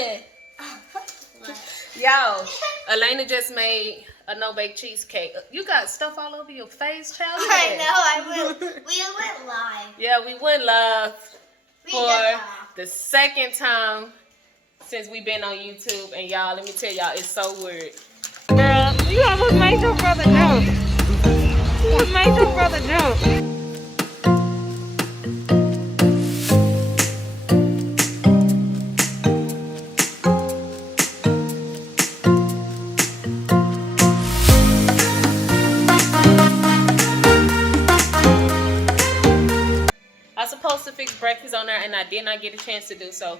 doing? Yo, Elena just made a no-bake cheesecake. You got stuff all over your face, child. I know. We went live. Yeah, we went live for the second time since we've been on YouTube. And y'all, let me tell y'all, it's so weird. Girl, you almost made your brother jump. You almost made your brother jump. I was supposed to fix breakfast on there and I did not get a chance to do so.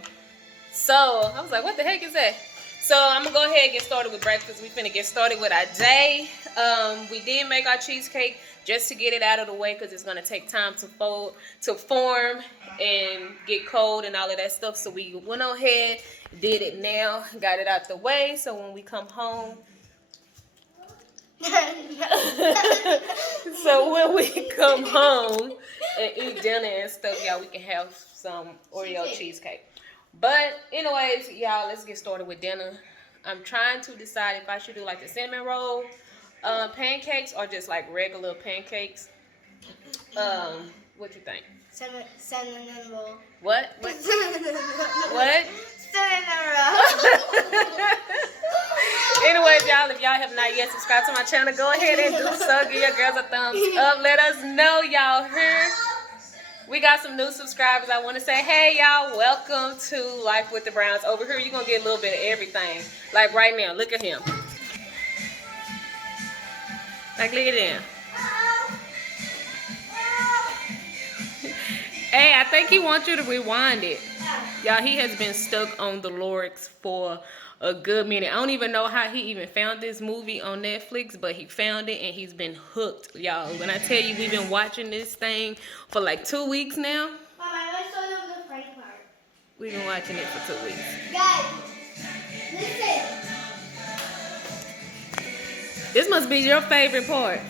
So I was like, what the heck is that? So I'm gonna go ahead and get started with breakfast. We finna get started with our day. We did make our cheesecake just to get it out of the way because it's gonna take time to form and get cold and all of that stuff. So we went on ahead, did it now, got it out the way. So when we come home, so when we come home and eat dinner and stuff, y'all, we can have some Oreo cheesecake. But anyways, y'all, let's get started with dinner. I'm trying to decide if I should do like the cinnamon roll pancakes or just like regular pancakes. What you think? Cinnamon roll. What? What? What? Cinnamon roll. Anyways, y'all, if y'all have not yet subscribed to my channel, go ahead and do so. Give your girls a thumbs up. Let us know y'all here. We got some new subscribers. I want to say, hey, y'all, welcome to Life with the Browns. Over here, you're going to get a little bit of everything. Like right now, look at him. Like, look at him. Hey, I think he wants you to rewind it. Y'all, he has been stuck on the lyrics for a good minute. I don't even know how he even found this movie on Netflix, but he found it and he's been hooked, y'all. When I tell you we've been watching this thing for like 2 weeks now. Mama, I saw the funny part. We've been watching it for 2 weeks. Guys, listen. This must be your favorite part.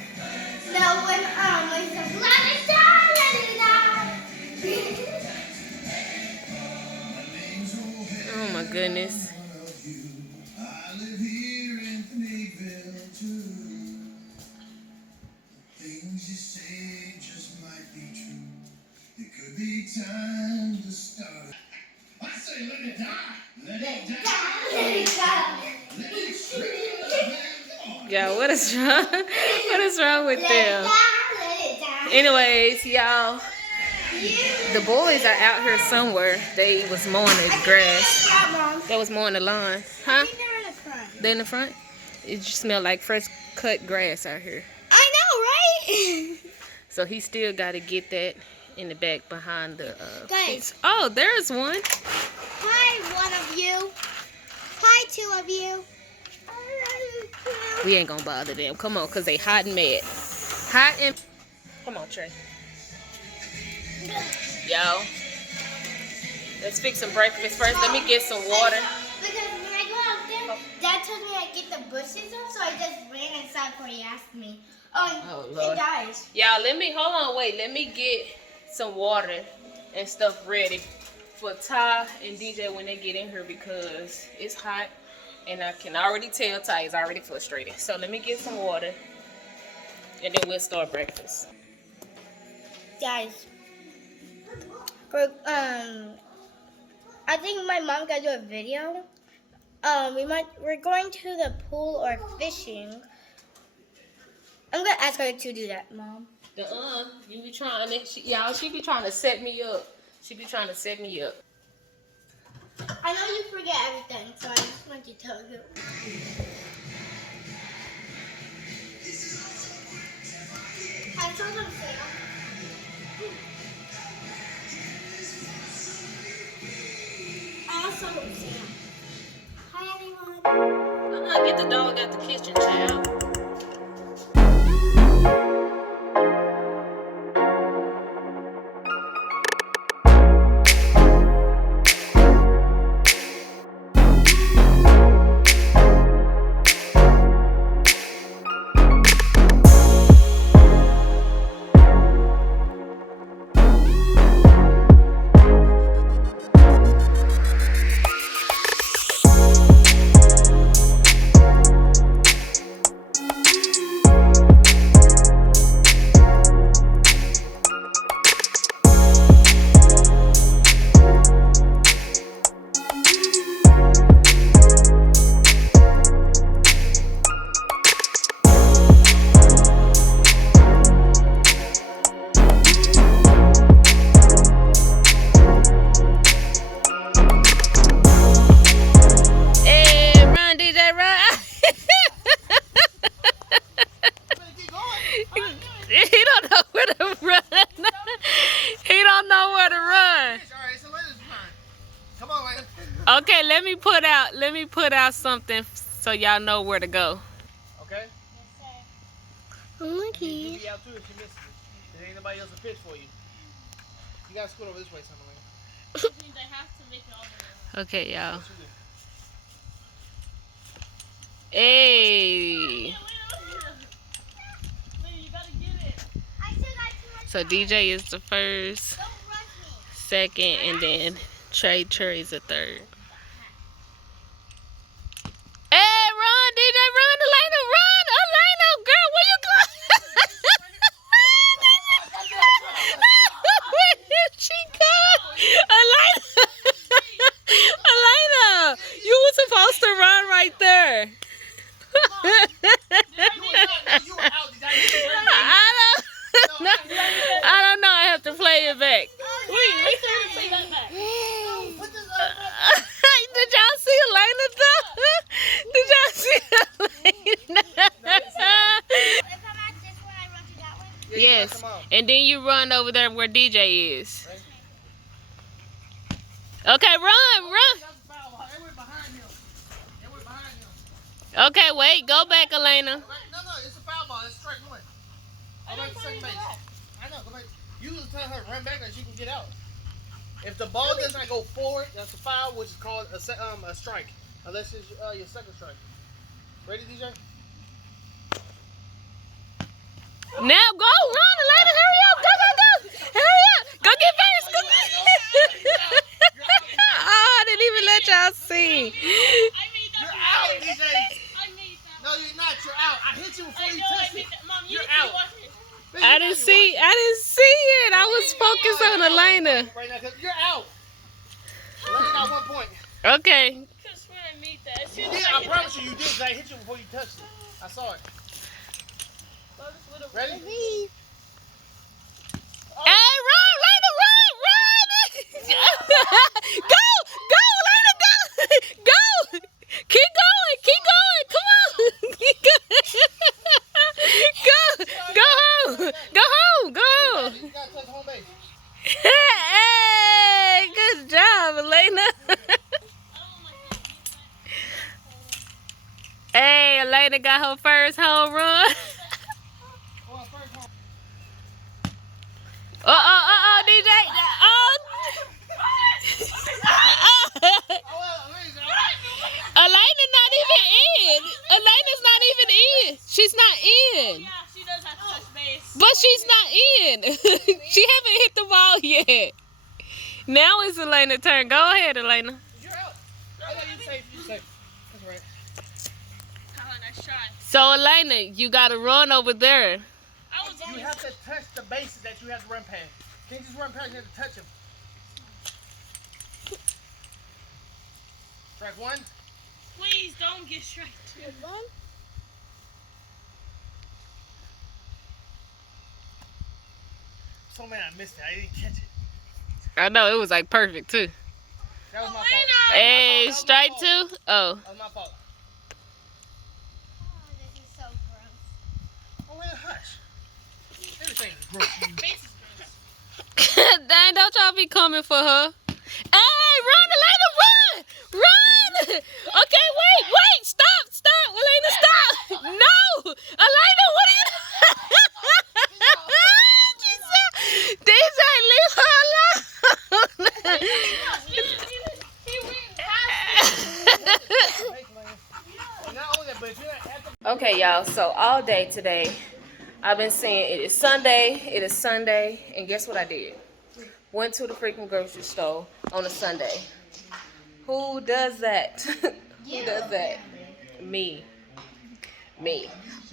No, when it's let it die, let it die. Oh my goodness. Time to start. I say let it die. Let it die. Let it die. Let it scream. Yeah, what is wrong? What is wrong with them? Let it die. Anyways, y'all, the boys are out here somewhere. They was mowing the grass. They was mowing the lawn. Huh? They're in the front. They in the front? It just smell like fresh cut grass out here. I know, right? So he still got to get that in the back behind the Guys. Oh, there's one. Hi, one of you. Hi, two of you. We ain't gonna bother them. Come on, cause they hot and mad. Hot and come on, Trey. Yo, let's fix some breakfast first. Let me get some water. Because when I go out there, Dad told me I get the bushes up, so I just ran inside before he asked me. Oh Lord. It dies. Y'all, hold on, wait. Let me get some water and stuff ready for Ty and DJ when they get in here because it's hot and I can already tell Ty is already frustrated. So let me get some water and then we'll start breakfast. Guys, I think my mom got to do a video. We're going to the pool or fishing. I'm gonna ask her to do that, Mom. You be trying to, y'all, she be trying to set me up. She be trying to set me up. I know you forget everything, so I just want to tell you. I told them Sam. I saw them Sam. Hi, everyone. Get the dog out the kitchen, child. Okay, let me put out something so y'all know where to go. Okay? Look You be out too if she misses it. There ain't nobody else to pitch for you. You gotta scoot over this way, something. They have to make it all the way. Okay, y'all. Hey. So DJ is the first, second, and then Trey is the third. Hey, run, DJ, run, Elena, run, Elena, girl, where you going? Where did she go? Elena, Elena, you were supposed to run right there. I don't know. I have to play it back. Did y'all see Elena though? Did y'all see Elena? Yes. And then you run over there where DJ is. Okay, run. Okay, wait. Go back, Elena. No, it's a foul ball. It's strike one. Go back to second base. I know. Go back. You just tell her to run back and she can get out. If the ball does not go forward, that's a foul, which is called a strike. Unless it's your second strike. Ready, DJ? Now go, run, Elena. Hurry up. Go. Hurry up. Go get first. Go get. Oh, I didn't even let y'all see. You're out, DJ. No, you're not. You're out. I hit you before you touched it. You're out. I didn't see it. I was focused on Elena. Right now, cause you're out. Elena got 1 point. Okay. Yeah, I promise you did. Cause I hit you before you touched it. I saw it. Ready? Hey, run, Elena, run! Go, Elena, go! Keep going, come on! Go home! You gotta touch home base. Hey, good job, Elena. Hey, Elena got her first home run. DJ. Elena's not even in. Elena's not even in. She's not in. Yeah, she does have to touch base. But she's not in. She haven't hit the ball yet. Now it's Elena's turn. Go ahead, Elena. You're out. You're safe. That's right. Nice try. So, Elena, you got to run over there. You have to touch the bases that you have to run past. You can't just run past, you have to touch them. Strike one. Please don't get strike two. So man, I missed it. I didn't catch it. I know, it was like perfect, too. That was my fault. Hey, strike two? Oh. That was my fault. This is so gross. Oh, man, hush. Everything is gross. Dang, don't y'all be coming for her. Hey, run, Elena, run! Run! Okay, wait, stop, Elena, stop! No! Elena, what are you doing? DJ, leave her alone. Okay, y'all, so all day today, I've been saying it is Sunday, and guess what I did? Went to the freaking grocery store on a Sunday. Who does that? Who does that? Me.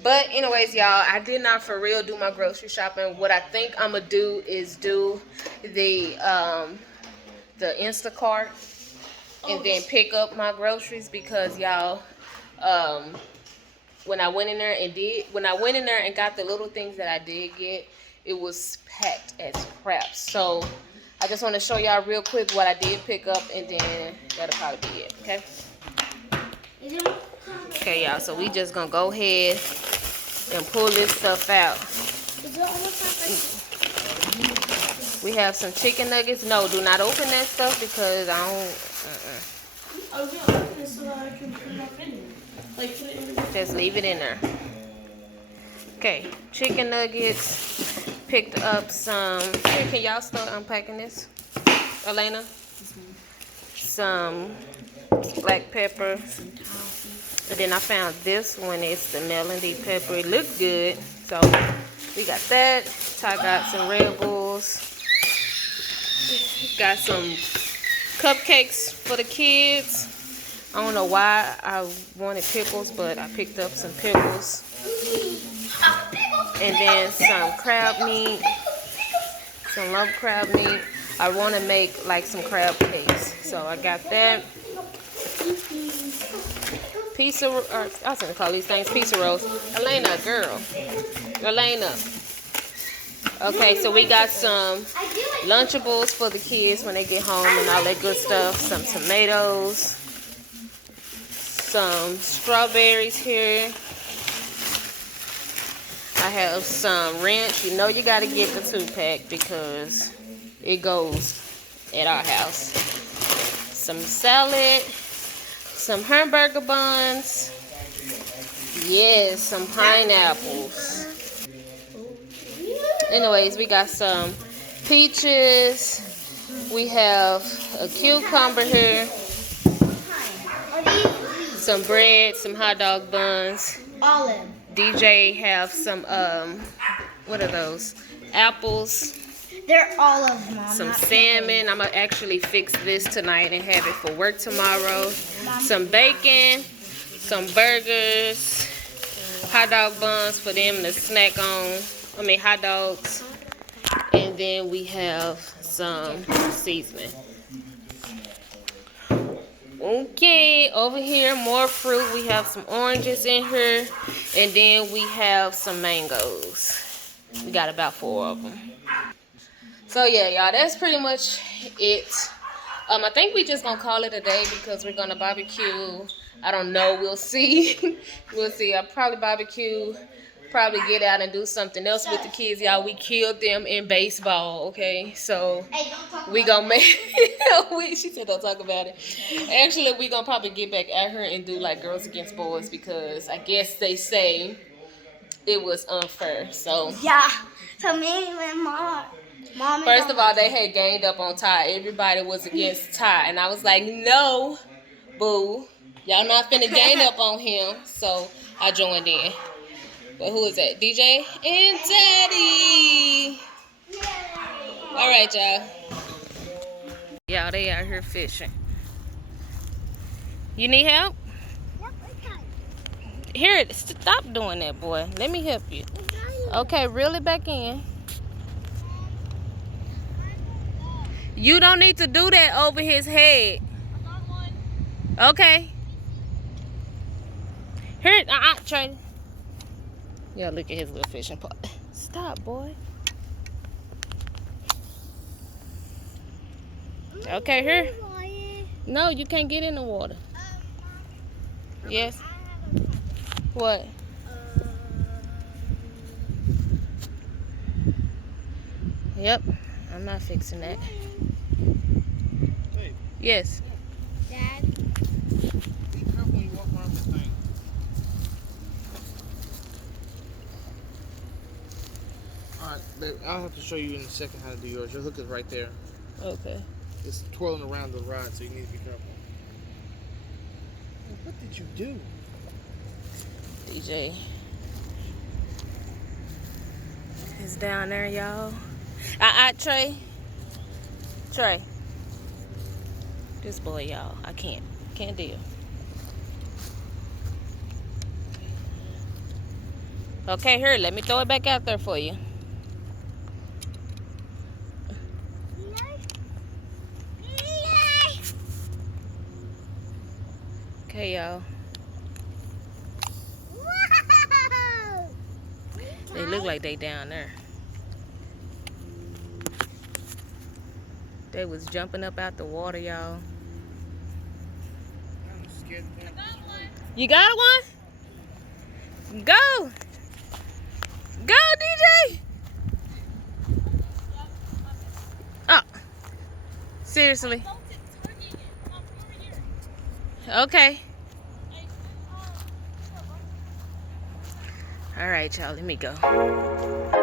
But anyways, y'all, I did not for real do my grocery shopping. What I think I'm gonna do is do the Instacart and then pick up my groceries because y'all, when I went in there and got the little things that I did get, it was packed as crap. So I just want to show y'all real quick what I did pick up, and then that'll probably be it. Okay. Okay, y'all. So we just gonna go ahead and pull this stuff out. We have some chicken nuggets. No, do not open that stuff because I don't. I will open it so that I can put it up in there. Like, put it in the Just leave it in there. Okay, chicken nuggets. Picked up some. Here, can y'all start unpacking this? Elena? Some black pepper. And then I found this one. It's the melody pepper. It looked good. So we got that. Ty got some Red Bulls. Got some cupcakes for the kids. I don't know why I wanted pickles, but I picked up some pickles. And then some crab meat. Some lump crab meat. I want to make like some crab cakes. So I got that. Pizza, or I was going to call these things pizza rolls. Elena, girl. Elena. Okay, so we got some Lunchables for the kids when they get home and all that good stuff. Some tomatoes. Some strawberries here. I have some ranch. You know you got to get the 2-pack because it goes at our house. Some salad. Some hamburger buns. Yes, some pineapples. Anyways, we got some peaches. We have a cucumber here. Some bread, some hot dog buns. Olive. DJ have some, what are those? Apples. They're olives, Mom. Some not salmon. I'm going to actually fix this tonight and have it for work tomorrow. Some bacon. Some burgers. Hot dog buns for them to snack on. I mean, hot dogs. And then we have some seasoning. Okay, over here, more fruit. We have some oranges in here. And then we have some mangoes. We got about 4 of them. So yeah, y'all, that's pretty much it. I think we just gonna call it a day because we're gonna barbecue. I don't know, we'll see. We'll see. I'll probably barbecue, probably get out and do something else with the kids, y'all. We killed them in baseball, okay? So we gonna make she said don't talk about it. Actually, we gonna probably get back at her and do like girls against boys because I guess they say it was unfair. So Yeah. So me and Mom. First of all, they had ganged up on Ty. Everybody was against Ty. And I was like, no, boo. Y'all not finna gang up on him. So I joined in. But who is that? DJ and Daddy. All right, y'all. Y'all, they out here fishing. You need help? Here, stop doing that, boy. Let me help you. Okay, reel it back in. You don't need to do that over his head. Okay. Here, Trey. Y'all look at his little fishing pot. Stop, boy. Okay, here. No, you can't get in the water. Yes. What? Yep. I'm not fixing that. Hey. Yes. Dad. Be careful when you walk around this thing. Alright, I'll have to show you in a second how to do yours. Your hook is right there. Okay. It's twirling around the rod, so you need to be careful. What did you do? DJ is down there, y'all. Trey. This boy, y'all. I can't deal. Okay, here, let me throw it back out there for you. Okay, y'all. They look like they down there. They was jumping up out the water, y'all. I'm scared to death. You got one? Go! Go, DJ! Oh. Seriously. Okay. All right, y'all. Let me go.